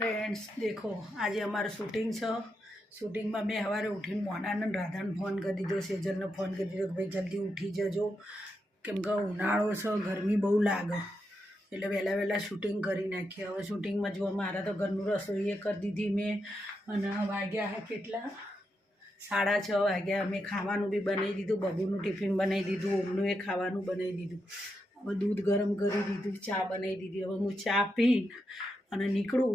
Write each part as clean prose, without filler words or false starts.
Friends देखो आज अमर shooting है। शूटिंग में मैं सवारे उठी मोनाने राधाने फोन कर दीधो, सेजल ने फोन कर दीधो कि भाई जल्दी उठी जजो केम के उनाळो छे, गर्मी बहु लागे एटले वहेला वहेला शूटिंग करी नाखी। हवे शूटिंग में जो मारा तो घरनु रसोई कर दीधी मैं अने वाग्या है केटला 6:30 वाग्या। मैं खावानुं बी बनावी दीधुं, बबूनुं टिफिन बनावी दीधुं, ओमनुं खावानुं बनावी दीधुं। हवे दूध गरम करी दीधुं, चा बनावी दीधी। हवे हूँ चा पी अने निकळुं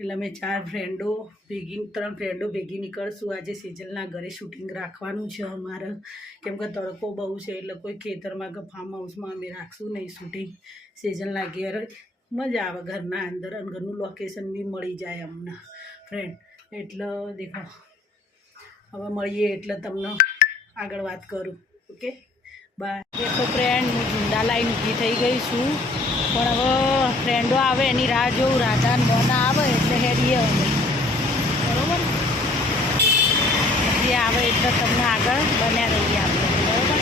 એટલે મેં 4 ફ્રેન્ડો ભેગી 3 ફ્રેન્ડો ભેગી નીકળશું। આજે સેજલના ઘરે શૂટિંગ રાખવાનું છે અમારે, કેમ કે તડકો બહુ છે એટલે કોઈ ખેતરમાં કે ફાર્મ હાઉસમાં અમે રાખશું નહીં શૂટિંગ। સેજલના ઘેર મજા આવે ઘરના અંદર અને ઘરનું લોકેશન બી મળી જાય અમને ફ્રેન્ડ। એટલે દેખો હવે મળીએ એટલે તમને આગળ વાત કરું। Okay bye. દેખો ફ્રેન્ડ હું ઝુંડા લાઈને ઊભી થઈ ગઈ છું, પણ હવે ફ્રેન્ડો આવે એની રાહ જોઉં। રાધા ને મોના આવે એટલે હેડીએ અમે, બરાબર? જે આવે એટલે તમને આગળ બન્યા રહીએ આપણે, બરાબર?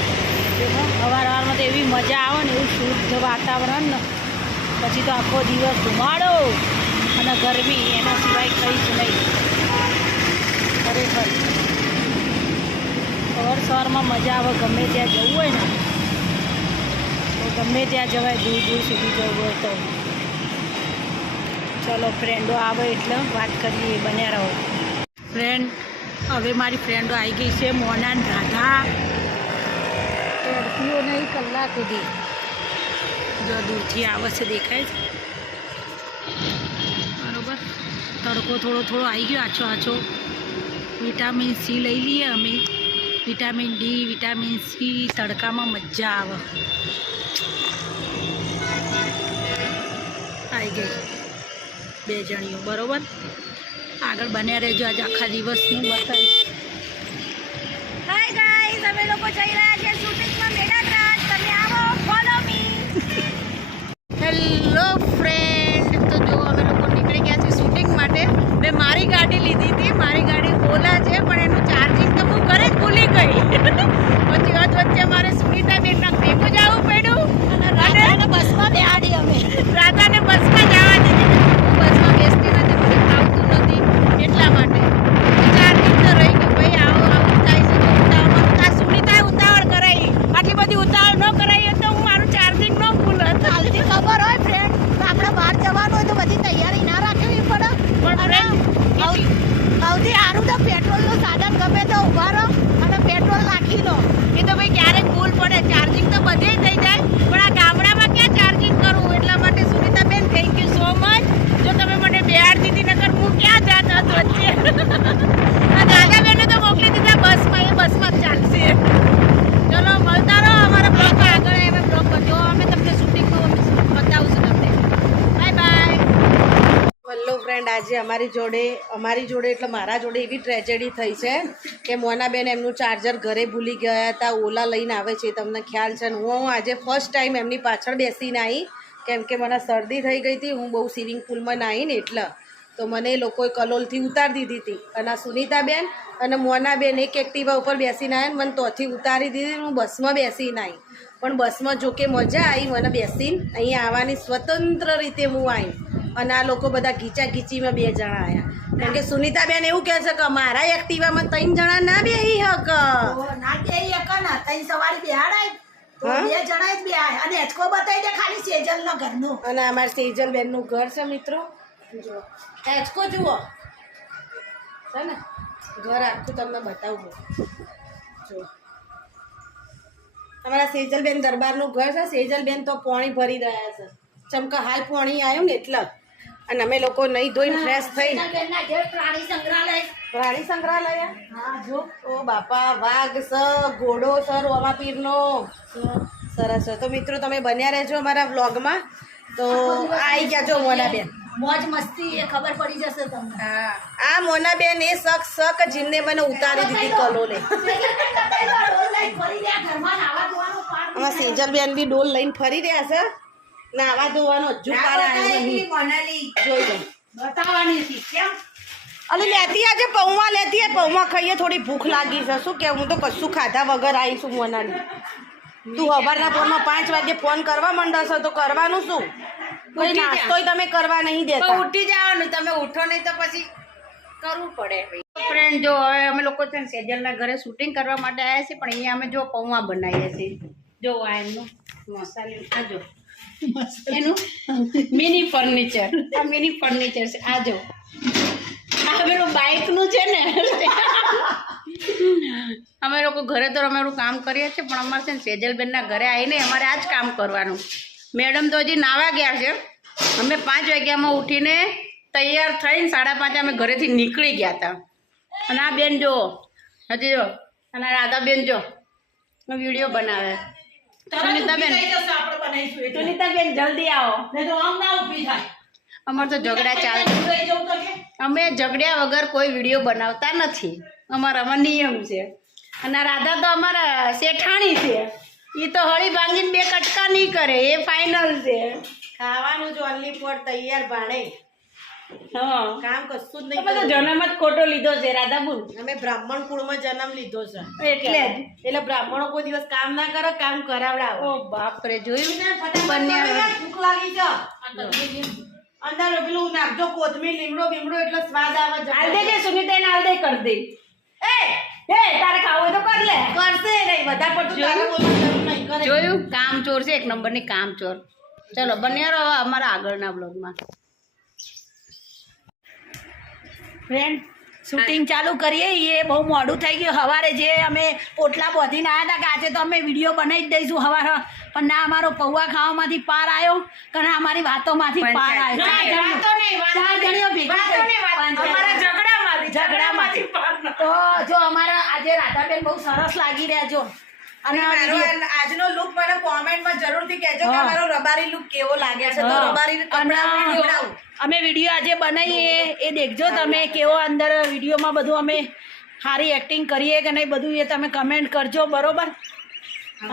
દેખો સવારમાં તો એવી મજા આવે ને, એવું શુદ્ધ વાતાવરણ ને, પછી તો આખો દિવસ ધુમાડો અને ગરમી, એના સિવાય કંઈ જ નહીં ખરેખર। સવારમાં મજા આવે, ગમે ત્યાં જવું હોય ને તો ગમે ત્યાં જવાય, દૂર દૂર સુધી જવું હોય તો। ચલો ફ્રેન્ડો આવે એટલે વાત કરીએ, બન્યા રહો ફ્રેન્ડ। હવે મારી ફ્રેન્ડો આવી ગઈ છે, મોના ને રાધા લડકીઓ નહીં કલાક સુધી જો દૂરથી આવે છે, દેખાય છે બરાબર? તડકો થોડો થોડો આવી ગયો, આછો આછો। વિટામિન સી લઈ લઈએ અમે, વિટામિન ડી વિટામિન સી, તડકામાં મજા આવે। આવી ગઈ 2 જણીઓ, બરાબર? આગળ બન્યા રહેજો, આજે આખા દિવસનું બતાવીશ। હાય ગાઈસ, અમે લોકો જઈ રહ્યા છીએ શૂટિંગમાં મેળાગ્રાજ, તમે આવો, ફોલો મી। હેલો ફ્રેન્ડ, તો જો અમે લોકો નીકળી ગયા છીએ શૂટિંગ માટે। મેં મારી ગાડી લીધી હતી, મારી ગાડી ઓલા છે પણ એનું ચાર્જિંગ તો હું ઘરે જ ભૂલી ગઈ। પછી વચ્ચે અમારે સુનિતાબેનના ભેગું જવું પડ્યું અને રાધાને બસમાં બેહાડી અમે, રાધાને બસમાં જવા દીધી। હું બસમાં બેસતી નથી, મને ફાવતું નથી, એટલા માટે ચાર્જિંગ તો રહી ગયું। ભાઈ આવું થાય છે તો ઉતાવળ, આ સુનિતાએ ઉતાવળ કરાવી, આટલી બધી ઉતાવળ ન કરાવી તો હું મારું ચાર્જિંગ ન ભૂલ। હાલથી ખબર હોય ફ્રેન્ડ, આપણે બહાર જવાનું હોય તો બધી તૈયારી ના રાખવી પડે, પણ સૌથી સારું તો પેટ્રોલનું સાધન ગમે તો ઉભા રહો અને પેટ્રોલ નાખી લો, એ તો ભાઈ ક્યારેક ભૂલ પડે। ચાર્જિંગ તો બધે થઈ જાય, પણ આ ગામડામાં ક્યાં ચાર્જિંગ કરવું? એટલા માટે Sunitaben thank you so much, જો તમે મને બેહાડી દીધી, નકર હું ક્યાં જાત હતો વચ્ચે। દાદાબેને તો મોકલી દીધા બસમાં, એ બસમાં જ ચાલશે। ચલો મળતા રહો અમારા બ્લોગમાં આગળ, એમ બ્લોગમાં જો અમે તમને શૂટિંગનું બતાવશું તમને। Bye bye. હેલો ફ્રેન્ડ, આજે અમારી જોડે એટલે મારા જોડે એવી ટ્રેજેડી થઈ છે કે મોનાબેન એમનું ચાર્જર ઘરે ભૂલી ગયા હતા, ઓલા લઈને આવે છે, તમને ખ્યાલ છે ને? હું આજે ફર્સ્ટ ટાઈમ એમની પાછળ બેસીને આવી, કેમ કે મને શરદી થઈ ગઈ હતી, હું બહુ સ્વિમિંગ પુલમાં નાહીને એટલે તો મને એ લોકોએ કલોલથી ઉતારી દીધી હતી। અને સુનિતાબેન અને મોનાબેન એક એક્ટિવા ઉપર બેસીને આવ્યા, મને તોથી ઉતારી દીધી, હું બસમાં બેસીને આવી। પણ બસમાં જોકે મજા આવી મને બેસીને, અહીંયા આવવાની સ્વતંત્ર રીતે હું આવી, અને આ લોકો બધા ગીચાગીચીમાં 2 જણા આવ્યા, કેમ કે સુનિતાબેન એવું કહે છે કે મારા એક્ટિવામાં 3 જણા ના બેહી હક, ના બેહી હક ને 3 સવારી બેહાડાય તો 2 જણા જ બેહાય। અને એચકો બતાવી દે ખાલી સેજલના ઘરનું, અને અમારા સેજલબેનનું ઘર છે મિત્રો, જો એચકો જુઓ છે ને, ઘર આખું તમને બતાવું જો, અમારા સેજલબેન દરબારનું ઘર છે। સેજલબેન તો પાણી ભરી રહ્યા છે, ચમકા હાલ પાણી આવ્યું ને એટલે, અને અમે લોકો નહીં ધોઈને ફ્રેશ થઈને પ્રાણી સંગ્રહાલય, હા જો ઓ બાપા, વાઘ છે, ઘોડો છે, રોમાપીરનો, સરસ છે। તો મિત્રો તમે બન્યા રહેજો અમારા વ્લોગમાં। તો આવી ગયા જો મોનાબેન, મોજ મસ્તી એ ખબર પડી જશે તમને। હા, આ મોનાબેન એ શક જેમને મને ઉતારી દીધી કલોલે। આમાં સેજલબેન બી ડોલ લઈને ફરી રહ્યા છે, નાવા ધોવાનો હજુ પાર આવ્યો નહીં, જોઈ લો બતાવવાની હતી કેમ અલી લેતી આજે પૌવા લેતી હે, પૌવા ખાઈએ, થોડી ભૂખ લાગી છે, શું કે હું તો કશું ખાધા વગર આવીશું મોનાની। તું સવારના ફોનમાં 5 વાગે ફોન કરવા માંડે છે તો કરવાનું શું? કોઈ નાસ્તોય તમે કરવા નહીં દેતા. ઉઠી જવાનું, તમે ઉઠો નહીં તો પછી કરવું પડે. ફ્રેન્ડ જો હવે અમે લોકો છે ને સેજલના ઘરે શૂટિંગ કરવા માટે આવ્યા છીએ, પણ અહીંયા અમે જો પૌવા બનાવીએ છીએ. જો આ એમનું મસાલે જો એનું મિની ફર્નિચર, આ મિની ફર્નિચર છે. આ જો આ પેલું બાઇકનું છે ને. અમે લોકો ઘરે તો અમારું કામ કરીએ છીએ, પણ અમારે છે ને સેજલબેનના ઘરે આવીને અમારે આ જ કામ કરવાનું. મેડમ તો હજી નાવા ગયા છે. અમે 5 વાગ્યામાં ઉઠીને તૈયાર થઈને 5:30 અમે ઘરેથી નીકળી ગયા હતા. અને આ બેન જો હજી જો, અને રાધાબેન જો વિડીયો બનાવે. સુનિતાબેન જલ્દી આવો, અમારે તો ઝઘડા ચાલે. અમે ઝઘડ્યા વગર કોઈ વિડીયો બનાવતા નથી, અમારામાં નિયમ છે. અને રાધા તો અમારા શેઠાણી છે, એ તો હળી ભાંગીને 2 કટકા નહીં કરે, એ ફાઇનલ છે. ખાવાનું જો ઓનલી ફોર તૈયાર ભાણે, હા કામ કશું જ તમે તો નહીં. જન્મ જ ખોટો લીધો છે રાધા બોલ. અમે બ્રાહ્મણ કુળમાં જન્મ લીધો છે, એટલે જ. એટલે બ્રાહ્મણો કોઈ દિવસ કામ ના કરે, કામ કરાવડાવો. ઓ બાપરે, જોયું ને બંને બંને. ભૂખ લાગી છે. અંદર પેલું નાખજો કોથમીર, લીમડો બીમડો, એટલે સ્વાદ આવે. હાલ દેજે સુનિતા, હાલ દે કરી દે. એ તારે ખાવું હોય તો કર લે. કરશે નહીં, વધારે પડતું તારે બોલવાની જરૂર નહીં. કરે જોયું, કામ ચોર છે, 1 નંબરની કામ ચોર. ચલો બન્યા રહો અમારા આગળના બ્લોગમાં. ફ્રેન્ડ શૂટિંગ ચાલુ કરીએ. એ બહુ મોડું થઈ ગયું. સવારે જે અમે પોટલા બોધીને આવ્યા હતા કે આજે તો અમે વિડીયો બનાવી જ દઈશું સવારે, પણ ના, અમારો પૌવા ખાવામાંથી પાર આવ્યો, કારણ અમારી વાતોમાંથી પાર આવ્યો. 4 જણીઓ ભેગી થઈ. ઝઘડામાંથી. તો જો અમારા આજે રાધાબેન બહુ સરસ લાગી રહ્યા જો. અને આજનો લુક મને કોમેન્ટમાં જરૂરથી કહેજો કે મારો રબારી લુક કેવો લાગે છે. તો રબારી કપડાં નીવડાવું. અમે વિડીયો આજે બનાવીએ એ દેખજો તમે, કેવો અંદર વિડીયોમાં બધું અમે સારી એક્ટિંગ કરીએ કે નહીં બધું એ તમે કમેન્ટ કરજો, બરોબર?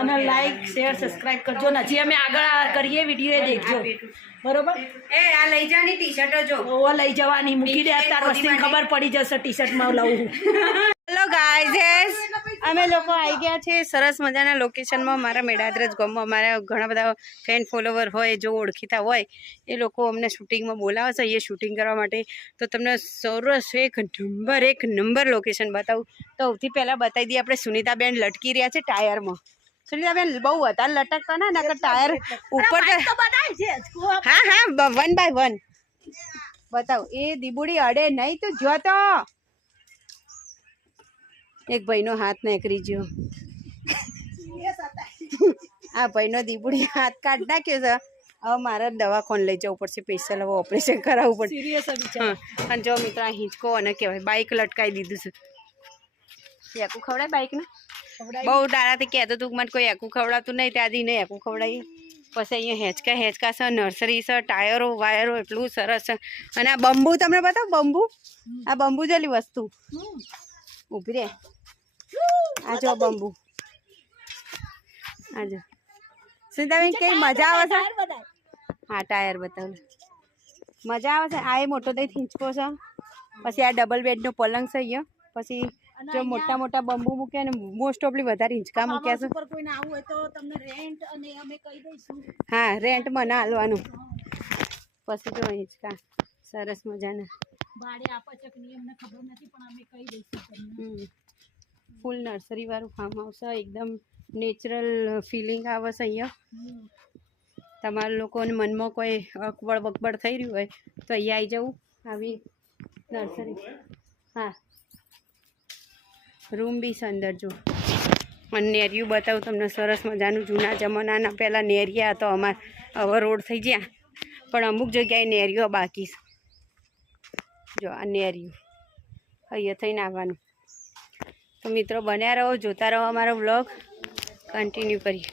અને લાઈક શેર સબસ્ક્રાઈબ કરજો. હજી અમે આગળ કરીએ વિડીયો એ દેખજો, બરોબર? એ આ લઈ જાની ટી-શર્ટો જો. ઓવા લઈ જવાની મૂકી દે, અત્યાર વસ્તી ખબર પડી જશે ટી-શર્ટમાં લઉં. હેલો ગાઈઝ, અમે લોકો આવી ગયા છે સરસ મજાના લોકેશનમાં. મારા મેડાદરજ ગામમાં અમારા ઘણા બધા ફેન ફોલોવર હોય, જો ઓળખીતા હોય, એ લોકો અમને શૂટિંગમાં બોલાવે છે એ શૂટિંગ કરવા માટે. તો તમને સરસ એક નંબર લોકેશન બતાવું. તો સૌથી પહેલાં બતાવી દઈએ, આપણે સુનિતાબેન લટકી રહ્યા છે ટાયરમાં. સુનિતાબેન બહુ વધારે લટકતા ના, નકર ટાયર ઉપર. હા 1 by 1 બતાવ. એ દીબુડી અડે નહીં તો જો. તો એક ભાઈનો હાથ નીકળી ગયો. આ ભાઈનો દીબુડી હાથ કાઢ નાખ્યો છે. હવે મારે દવાખાને લઈ જવું પડશે, સ્પેશિયલ હવે ઓપરેશન કરાવવું પડશે. હા, અને જો મિત્રો આ હિંચકો અને કહેવાય બાઇક લટકાવી દીધું છે. એકું ખવડાય બાઇકને? બહુ ડારાથી કહેતો તું મને કોઈ એકું ખવડાવતું નહીં, ત્યાંથી નહીં એકું ખવડાવી. પછી અહીંયા હેચકા છે, નર્સરી છે, ટાયરો વાયરો એટલું સરસ છે. અને આ બંબુ તમને બતાવો, બંબુ. આ બંબુ જેલી વસ્તુ ઊભી રે. આ જો બંબુ, આ જો. સુનિતાબેન કઈ મજા આવે છે? હા ટાયર બતાવ, મજા આવે છે. આ એ મોટો દઈ હિંચકો છે. પછી આ ડબલ બેડનો પલંગ છે અહીંયા. પછી જો મોટા મોટા બંબુ મૂક્યા ને મોસ્ટ ઓફલી વધારે હિંચકા મૂક્યા છે. કોઈને આવું હોય તો તમને રેન્ટ અને અમે કહી દઈશું. હા રેન્ટ મને હાલવાનું. પછી જો હિંચકા સરસ મજાના ભાડે આપે છે કે નહીં અમને ખબર નથી, પણ અમે કહી દઈશું તમને. ફૂલ નર્સરી વાળું ફાર્મ હાઉસ છે, એકદમ નેચરલ ફિલિંગ આવે છે અહીંયા. તમારા લોકોને મનમાં કોઈ અકબડ બકબડ થઈ રહ્યું હોય તો અહીંયા આવી જવું. આવી નર્સરી. હા રૂમ બી છે અંદર જો. અને નેરિયું બતાવું તમને સરસ મજાનું. જૂના જમાનાના પહેલાં નેરિયા હતો અમારે, હવે રોડ થઈ ગયા, પણ અમુક જગ્યાએ નેરિયો બાકી છે. જો આ નેરિયું અહીંયા થઈને આવવાનું. તો મિત્રો બન્યા રહો, જોતા રહો અમારો વ્લોગ, કન્ટિન્યુ કરીએ.